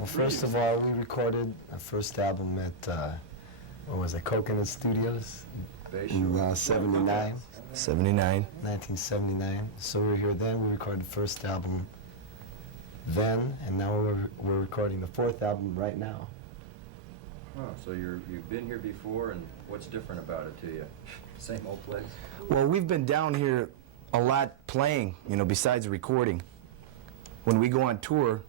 Well, first of all, we recorded our first album at, what was it, Coconut Studios in 79. 79. 1979. So we were here then. We recorded the first album then, and now we're recording the fourth album right now. Oh, so you've been here before, and what's different about it to you? Same old place? Well, we've been down here a lot playing, you know, besides recording. When we go on tour,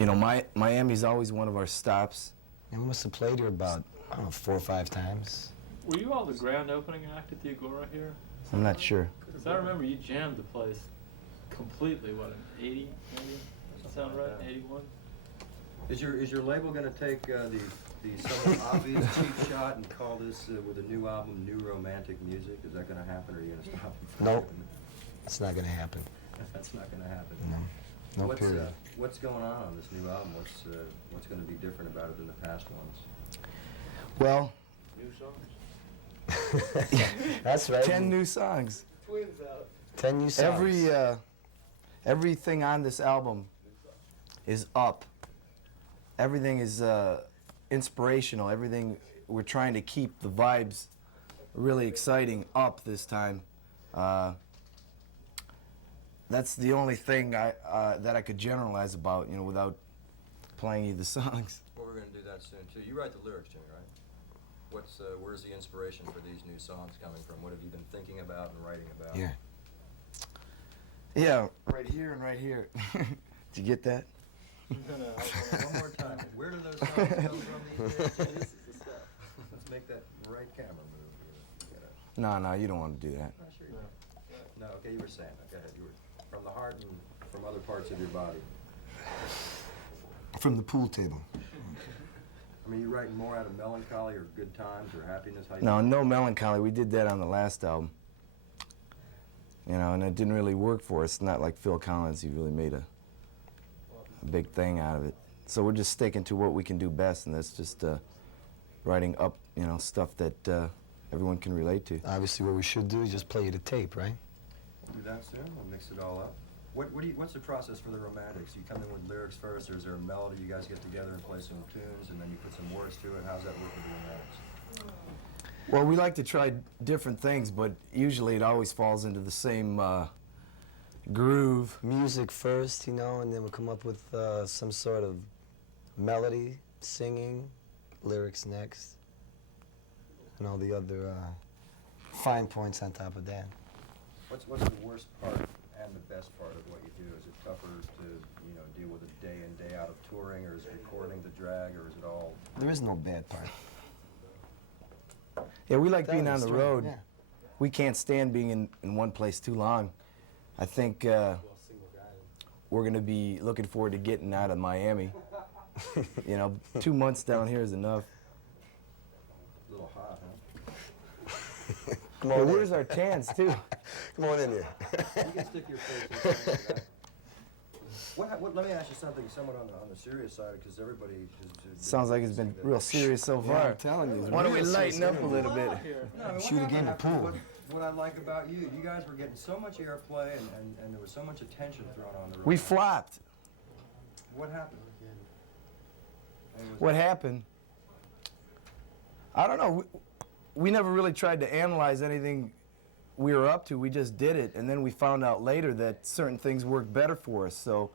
you know, Miami's always one of our stops. And we must have played here about, I don't know, 4 or 5 times. Were you all the grand opening act at the Agora here? I'm not sure. Because I remember you jammed the place completely, what, in 80, maybe? Does that sound right? 81? Is your label going to take the somewhat obvious cheap shot and call this, with a new album, New Romantic Music? Is that going to happen, or are you going to stop? Nope. It's not going to happen. That's not going to happen. No. No, period. What's going on this new album? What's going to be different about it than the past ones? Well, New songs? That's right. 10 new songs. Twins out. 10 new songs. Everything on this album is up. Everything is inspirational. Everything, we're trying to keep the vibes really exciting up this time. That's the only thing that I could generalize about, you know, without playing you the songs. Well, we're going to do that soon too. You write the lyrics, Jimmy, right? Where's the inspiration for these new songs coming from? What have you been thinking about and writing about? Yeah. Yeah, right here and right here. Did you get that? One more time. Where do those songs come from these days? This is the stuff. Let's make that right camera move here. No, you don't want to do that. Oh, sure you no, okay, you were saying that. Go ahead. You were from the heart and from other parts of your body. From the pool table. I mean, you writing more out of melancholy or good times or happiness? No melancholy. We did that on the last album. You know, and it didn't really work for us. Not like Phil Collins. He really made a big thing out of it. So we're just sticking to what we can do best, and that's just writing up, you know, stuff that everyone can relate to. Obviously, what we should do is just play you the tape, right? We'll do that soon. We'll mix it all up. What's the process for the Romantics? You come in with lyrics first, or is there a melody you guys get together and play some tunes, and then you put some words to it? How's that work with the Romantics? Well, we like to try different things, but usually it always falls into the same groove. Music first, you know, and then we'll come up with some sort of melody, singing, lyrics next, and all the other fine points on top of that. What's the worst part and the best part of what you do? Is it tougher to, you know, deal with a day in, day out of touring, or is recording the drag, or is it all? There is no bad part. Yeah, we like being on the straight, road. yeah. We can't stand being in one place too long. I think we're going to be looking forward to getting out of Miami. You know, 2 months down here is enough. A little hot, huh? Come Well, on where's in. our chance, too? Come on in here. You can stick your face in front of that. Let me ask you something somewhat on the serious side, because everybody has Sounds like it's been real serious so Yeah, far. I'm telling you. it's Why don't we real lighten serious up a little bit? No, I mean, Shoot a game of pool. What I like about you guys were getting so much airplay, and there was so much attention thrown on the road. We flopped. What happened? What happened? I don't know. We never really tried to analyze anything we were up to. We just did it, and then we found out later that certain things worked better for us. So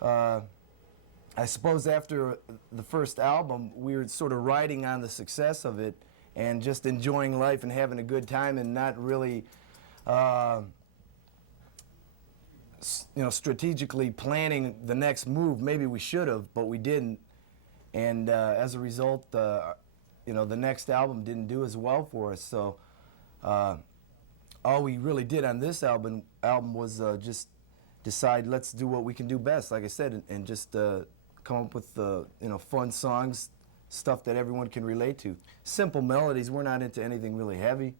I suppose after the first album, we were sort of riding on the success of it and just enjoying life and having a good time, and not really you know, strategically planning the next move. Maybe we should have, but we didn't. And as a result, you know, the next album didn't do as well for us. So all we really did on this album was just decide, let's do what we can do best, like I said, and just come up with you know, fun songs, stuff that everyone can relate to. Simple melodies. We're not into anything really heavy.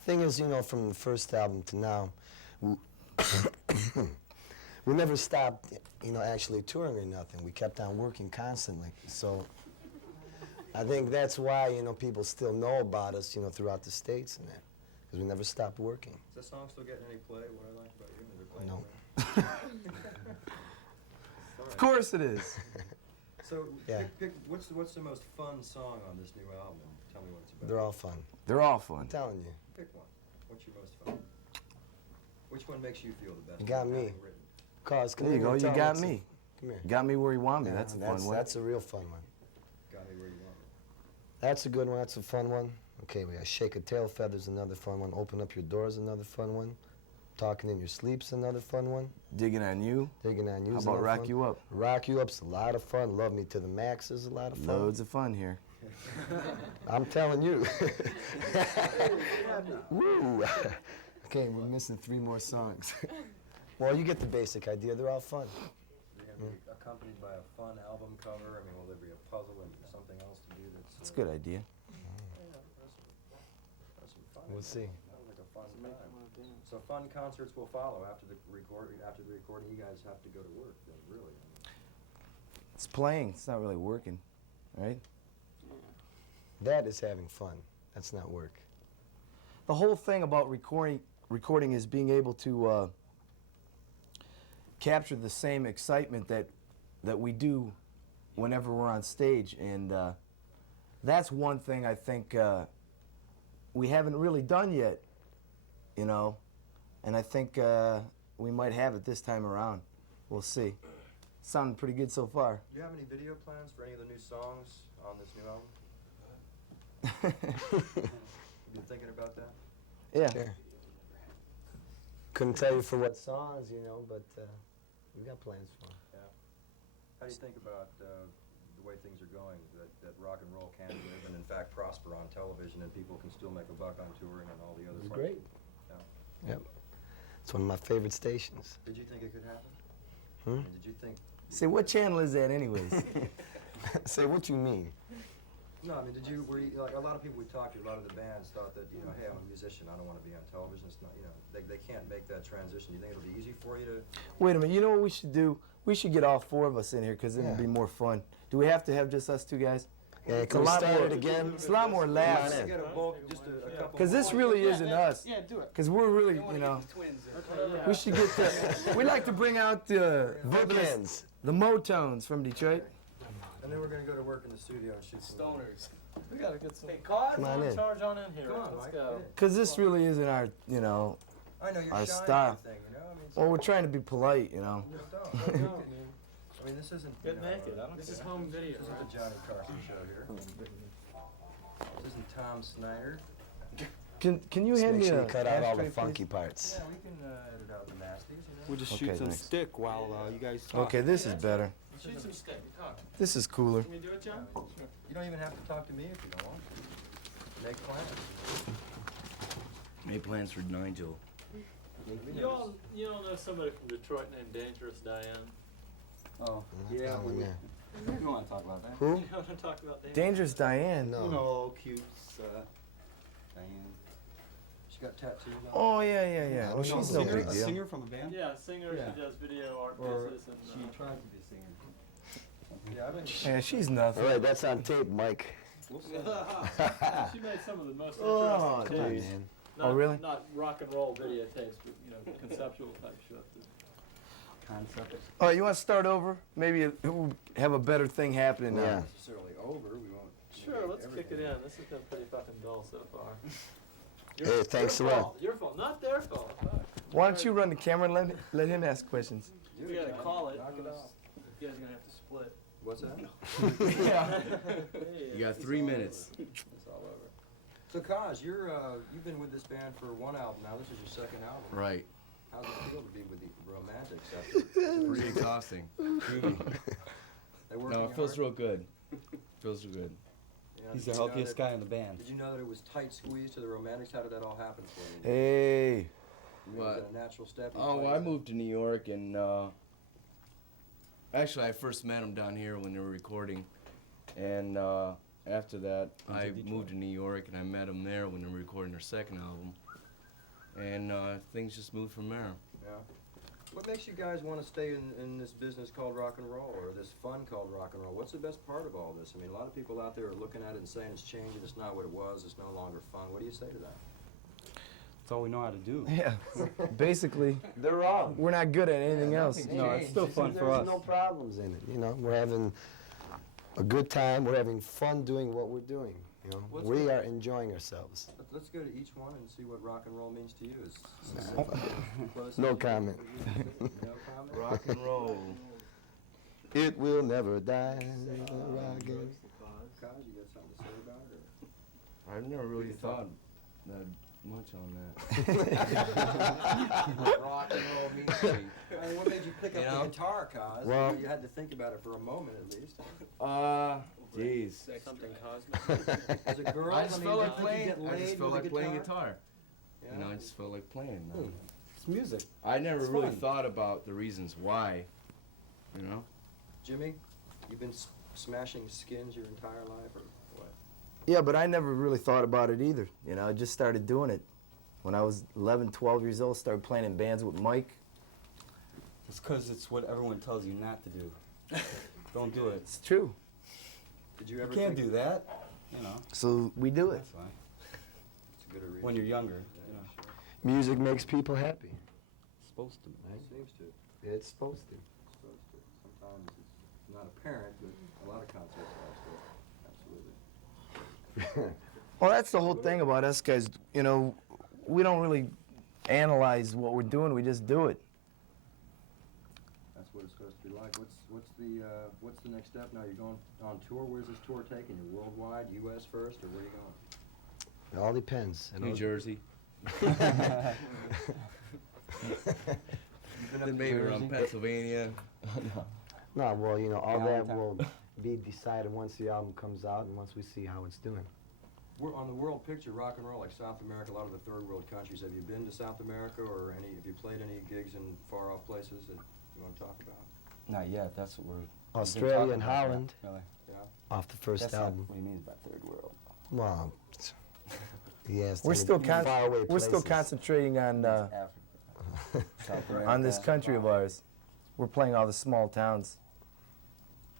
Thing is, you know, from the first album to now, we never stopped, you know, actually touring or nothing. We kept on working constantly. So I think that's why, you know, people still know about us, you know, throughout the States and that, because we never stopped working. Is that song still getting any play? What I like about you? They're playing No. it. All right. course it is. So Yeah. pick what's the most fun song on this new album? Tell me what it's about. They're all fun. They're all fun. I'm telling you. Pick one. What's your most fun? Which one makes you feel the best? You got me. having written? Cause, come There you here, go. You tell 'em got what's me. it. Come here. Got me where you want me. Yeah, That's a fun one. That's a real fun one. Got me where you want me. That's a good one. That's a fun one. Okay, we got Shake a Tail Feather's another fun one. Open Up Your Doors, another fun one. Talking in Your Sleep's another fun one. Digging on you. Digging on You's How about another Rock fun. You Up? Rock You Up's a lot of fun. Love Me to the Max is a lot of fun. Loads of fun here. I'm telling you. Woo! Okay, we're missing 3 more songs. Well, you get the basic idea. They're all fun. They're going to be accompanied by a fun album cover. I mean, will there be a puzzle and something else to do that's... That's a good idea. That's some fun. We'll see. That was like a fun time. So fun concerts will follow after the recording. After the recording, you guys have to go to work. Then, really. It's playing. It's not really working, right? That is having fun. That's not work. The whole thing about recording is being able to capture the same excitement that we do whenever we're on stage, and that's one thing I think we haven't really done yet, you know, and I think we might have it this time around. We'll see. Sounding pretty good so far. Do you have any video plans for any of the new songs on this new album? You been thinking about that? Yeah. Sure. Couldn't tell you for what songs, you know, but we got plans for 'em. Yeah. How do you think about the way things are going? That rock and roll can live and in fact prosper on television, and people can still make a buck on touring and all the other. It's parts? great. Yeah. Yep. It's one of my favorite stations. Did you think it could happen? Hmm? Did you think? Say, what channel is that anyways? Say what you mean. No, I mean, were you, like, a lot of people we talked to, a lot of the bands thought that, you know, hey, I'm a musician, I don't want to be on television, it's not, you know, they can't make that transition. Do you think it'll be easy for you to? Wait a minute, you know what we should do? We should get all 4 of us in here because it'll Yeah. be more fun. Do we have to have just us 2 guys? Yeah, It's can a we lot start more- it again? It's a lot more laughs. You gotta bulk just a couple. Because this really isn't us. Yeah, do it. Because we're really, you know, we should get the, we like to bring out the Bookends. the Motones from Detroit. And then we're gonna go to work in the studio and shoot some. Stoners. We gotta get some. Come on in. Charge on in here. Come on, Let's Mike. go. Because this really isn't our, you know, I know you're Our shy and style. everything, you know. I mean, well, we're trying to be polite, you know. I mean, this isn't. Get you know, naked. I don't This is care. home video, This isn't right? the Johnny Carson show here. This isn't Tom Snyder. Can you Just hand make me sure a you cut out all the ashtray, funky please? parts. Yeah, we can edit out the nasties, you know. We'll just Okay, shoot some thanks. stick while you guys talk. Okay, this is better. Shoot some stick. Talk. This is cooler. Can we do it, John? Sure. You don't even have to talk to me if you don't want. Make plans. Made plans for Nigel. You all know somebody from Detroit named Dangerous Diane? Oh, Yeah, yeah. one there. We don't want to talk about that. Who? You know what I'm talking about? Dangerous? Dangerous Diane. No. You know, cute, Diane. She got tattoos on. Oh, yeah. Well, she's no singer, big a deal. singer from a band? Yeah, singer. Yeah. She does video art Or pieces and. she tried to be a singer. Yeah, I've been. Yeah, she's All nothing. right, that's on tape, Mike. We'll see. She made some of the most Oh, interesting Come on, tapes. man. Not, Oh, really? Not rock and roll videotapes, but conceptual type shit. Concept. All right, you want to start over? Maybe we'll have a better thing happening now. Yeah. Not necessarily over. We won't. Sure, let's kick it everything. in. This has been pretty fucking dull so far. Hey, thanks a your lot. fault. Your fault, not their fault. Fuck. Why don't you run the camera and let him ask questions? Do We it, gotta John. call it. Knock it out. You guys are gonna have to split. What's that? You got 3 minutes. It's all over. So, Kaz, you've been with this band for 1 album now. This is your 2nd album. Right. How's it feel to be with the Romantics after? Pretty exhausting. Groovy. They working No, you it feels hard? real good. Feels real good. You know, He's did the you know healthiest that- guy in the band. Did you know that it was tight squeeze to the Romantics? How did that all happen for you? Hey. I mean, was What? it a natural step? You Oh, played well, I it? moved to New York and actually I first met them down here when they were recording, and after that Went to I Detroit. moved to New York and I met them there when they were recording their 2nd album, and things just moved from there. Yeah. What makes you guys want to stay in this business called rock and roll, or this fun called rock and roll? What's the best part of all this? I mean, a lot of people out there are looking at it and saying it's changing, it's not what it was, it's no longer fun. What do you say to that? That's all we know how to do. Yeah, basically, They're wrong. we're not good at anything else. No, it's still fun for us. There's no problems in it, you know. We're having a good time. We're having fun doing what we're doing, you know. What's We it- are enjoying ourselves. Let's go to each one and see what rock and roll means to you. No comment. No comment? Rock and roll. It will never die. Rockin'. Kaz, you got something to say about it? I've never really thought that much on that. Rock and roll means to you. I mean, what made you pick up You know? the guitar, Kaz? Well- You had to think about it for a moment at least. Jeez. Something cosmic. As a girl, I just mean, felt did like you playing. get I laid just felt with like the playing guitar. Yeah. You know, I just felt like playing. It's music. I never It's really fun. thought about the reasons why. You know. Jimmy, you've been smashing skins your entire life, or what? Yeah, but I never really thought about it either. You know, I just started doing it. When I was 11, 12 years old, started playing in bands with Mike. It's because it's what everyone tells you not to do. Don't do it. It's true. Did you You ever can't think do that. You know. So we do it. That's fine. it's a good a reason? When you're younger, Yeah, you know. sure. Music makes people happy. It's supposed to. It seems to. It's supposed to. It's supposed to. Sometimes it's not apparent, but a lot of concerts are still. Absolutely. Well, that's the whole thing about us guys. You know, we don't really analyze what we're doing. We just do it. That's what it's supposed to be like. What's the next step now? You're going on tour. Where's this tour taking you? Worldwide, U.S. first, or where are you going? It all depends. New Jersey. You've been up Then to maybe Jersey? around Pennsylvania. No, well, you know, all that Valentine. will be decided once the album comes out and once we see how it's doing. We're on the world picture, rock and roll, like South America, a lot of the third world countries. Have you been to South America, or have you played any gigs in far off places that you want to talk about? Not yet. That's what we've been Australia talking and about, Holland Really. Yeah. off the first That's album. not what he means by third world. Well, yes. We're still faraway we're still places. concentrating on Africa. South America. on this country of ours. We're playing all the small towns,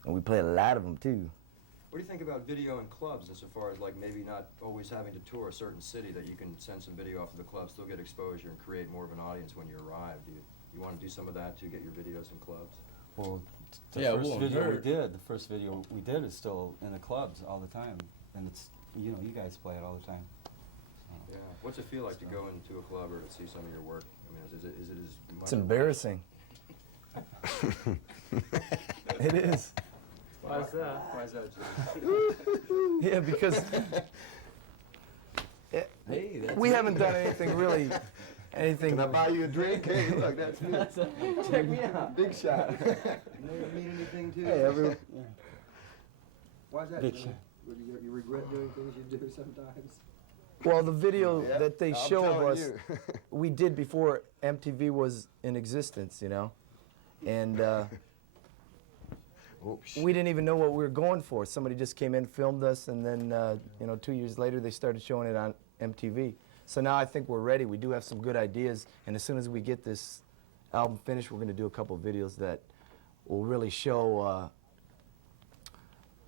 and we play a lot of them too. What do you think about video in clubs, insofar as like maybe not always having to tour a certain city, that you can send some video off to the club, still get exposure, and create more of an audience when you arrive? Do you want to do some of that to get your videos in clubs? Well, the Yeah, it first won't video hurt. the first video we did is still in the clubs all the time, and it's you guys play it all the time. Yeah. What's it feel like to go into a club or to see some of your work? I mean, is it as much? It's embarrassing. It is. Why is that? Why is that, Jimmy? Yeah, because Hey, that's we haven't done anything really, anything. Can I buy you a drink? Hey, look, that's me. Check me out. Big shot. You never mean anything to Hey, everyone. Why is that, Big Jimmy? shot. Would you regret doing things you do sometimes? Well, the video Yeah, that they I'm show of telling us, you. we did before MTV was in existence, you know, and Oops. we didn't even know what we were going for. Somebody just came in, filmed us, and then 2 years later they started showing it on MTV. So now I think we're ready. We do have some good ideas, and as soon as we get this album finished, we're going to do a couple videos that will really show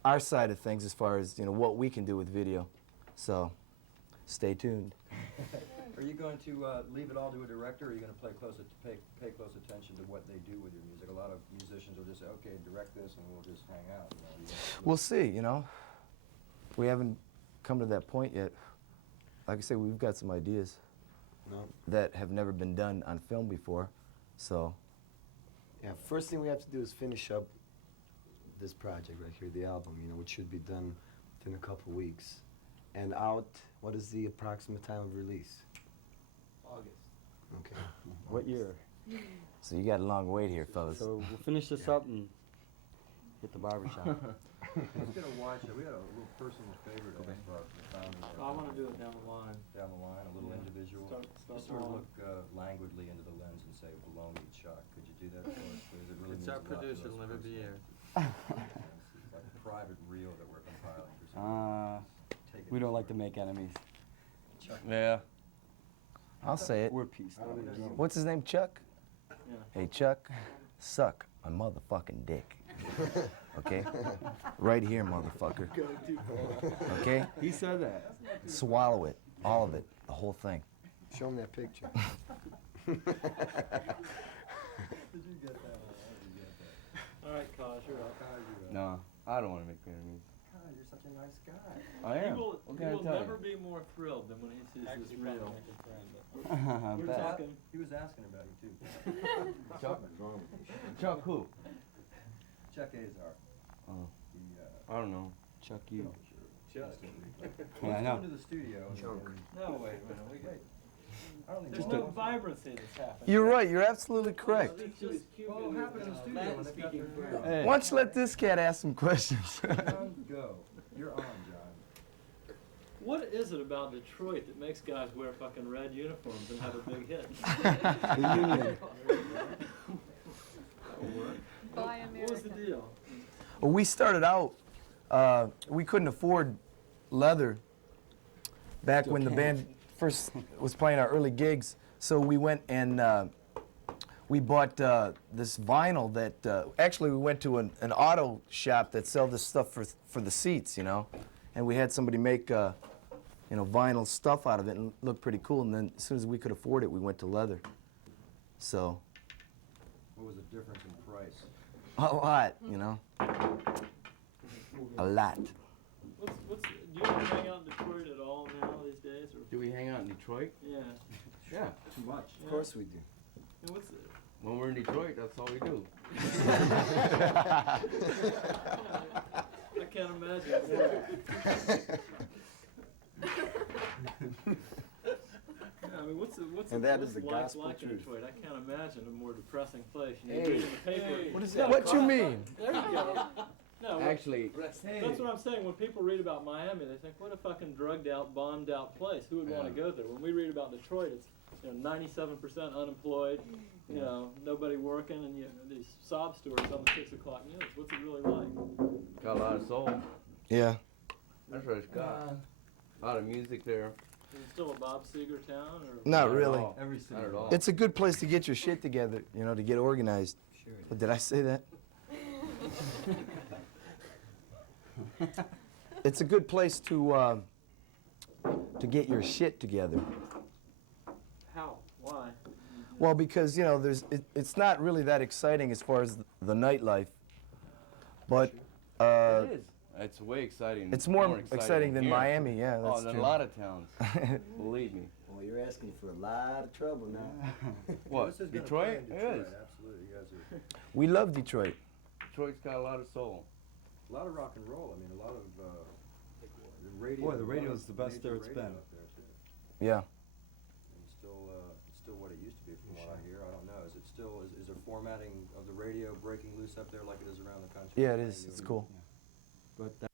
our side of things as far as what we can do with video. So stay tuned. Are you going to leave it all to a director, or are you going to pay close attention to what they do with your music? A lot of musicians will just say, okay, direct this, and we'll just hang out. We'll see, We haven't come to that point yet. Like I say, we've got some ideas No. that have never been done on film before. So, Yeah, first thing we have to do is finish up this project right here, the album, which should be done within a couple weeks. And out, what is the approximate time of release? August. Okay. What year? so you got a long wait here, fellas. So we'll finish this up and hit the barbershop. Let's get a watch. We had a little personal favorite of the founder. I want to do it down the line. Down the line, a little individual. Start Just sort of small. look languidly into the lens and say, "Below me, Chuck." Could you do that for us, please? It really It's means our a lot to producer, us Liver personally. Beer. It's like a private reel that we're compiling. for some- Take it We don't like to easy. make enemies. Chuck. Yeah. I'll say it. We're peace lovers. What's his name, Chuck? Yeah. Hey, Chuck, suck my motherfucking dick. Okay? Right here, motherfucker. Okay? He said that. Swallow it. All of it. The whole thing. Show him that picture. Did you get that one? How did you get that? All right, Koz, you're up. No, I don't want to make Vietnamese. God, you're such a nice guy. I He am. will, What he can I will tell never you? be more thrilled than when he sees this reel. I We're bet. talking. He was asking about you too. Chuck? Chuck who? Chuck Azar. Oh, The, I don't know. Chuck you. Chuck. Yeah, I know. Let's go into the studio. No, wait a minute. Wait. I don't think There's we'll- no vibrancy that's happening. You're right. You're absolutely correct. It's just Well, what happens in the studio when they've got their Why don't you let this cat ask some questions? John, go. You're on, John. What is it about Detroit that makes guys wear fucking red uniforms and have a big hit? The union. Buy What was the American. deal? Well, we started out, we couldn't afford leather back when the band first was playing our early gigs. So we went and we bought this vinyl that, actually we went to an auto shop that sell this stuff for the seats, you know. And we had somebody make, you know, vinyl stuff out of it and it looked pretty cool. And then as soon as we could afford it, we went to leather. So, What was the difference in price? a lot, you know. A lot. Do you ever hang out in Detroit at all now these days? Or? Do we hang out in Detroit? Yeah. Yeah. Too much. Of course we do. And what's the, When we're in Detroit, that's all we do. I can't imagine. Yeah, I mean, what's And that is what's the life gospel like in truth. Detroit? I can't imagine a more depressing place. You Hey. read in the paper. What is No, What you mean? There you go. No, Actually, that's what I'm saying. When people read about Miami, they think, what a fucking drugged out, bombed out place. Who would want to Yeah. go there? When we read about Detroit, it's 97% unemployed, you know, nobody working, and these sob stories on the 6 o'clock news. What's it really like? got a lot of soul. Yeah. That's what it's got. A lot of music there. Is it still a Bob Seger town? Or Not at really. all. Every city. Not at all. It's a good place to get your shit together, you know, to get organized. Sure it But did I say that? It's a good place to get your shit together. How? Why? Well, because you know, it's not really that exciting as far as the nightlife, but It is. It's way exciting. it's more exciting than here. Miami. Yeah, Oh, that's than true. a lot of towns. Believe me. Well, you're asking for a lot of trouble now. What? This is gonna Detroit? play in Detroit, It is. absolutely. You guys are We love Detroit. Detroit's got a lot of soul. a lot of rock and roll. I mean, a lot of the radio. Boy, the a lot radio's of the best major there it's radio been. up there, too. Yeah. And it's still what it used to be from what I hear. I don't know. Is it still is there formatting of the radio breaking loose up there like it is around the country? Yeah, it is. It's cool. But that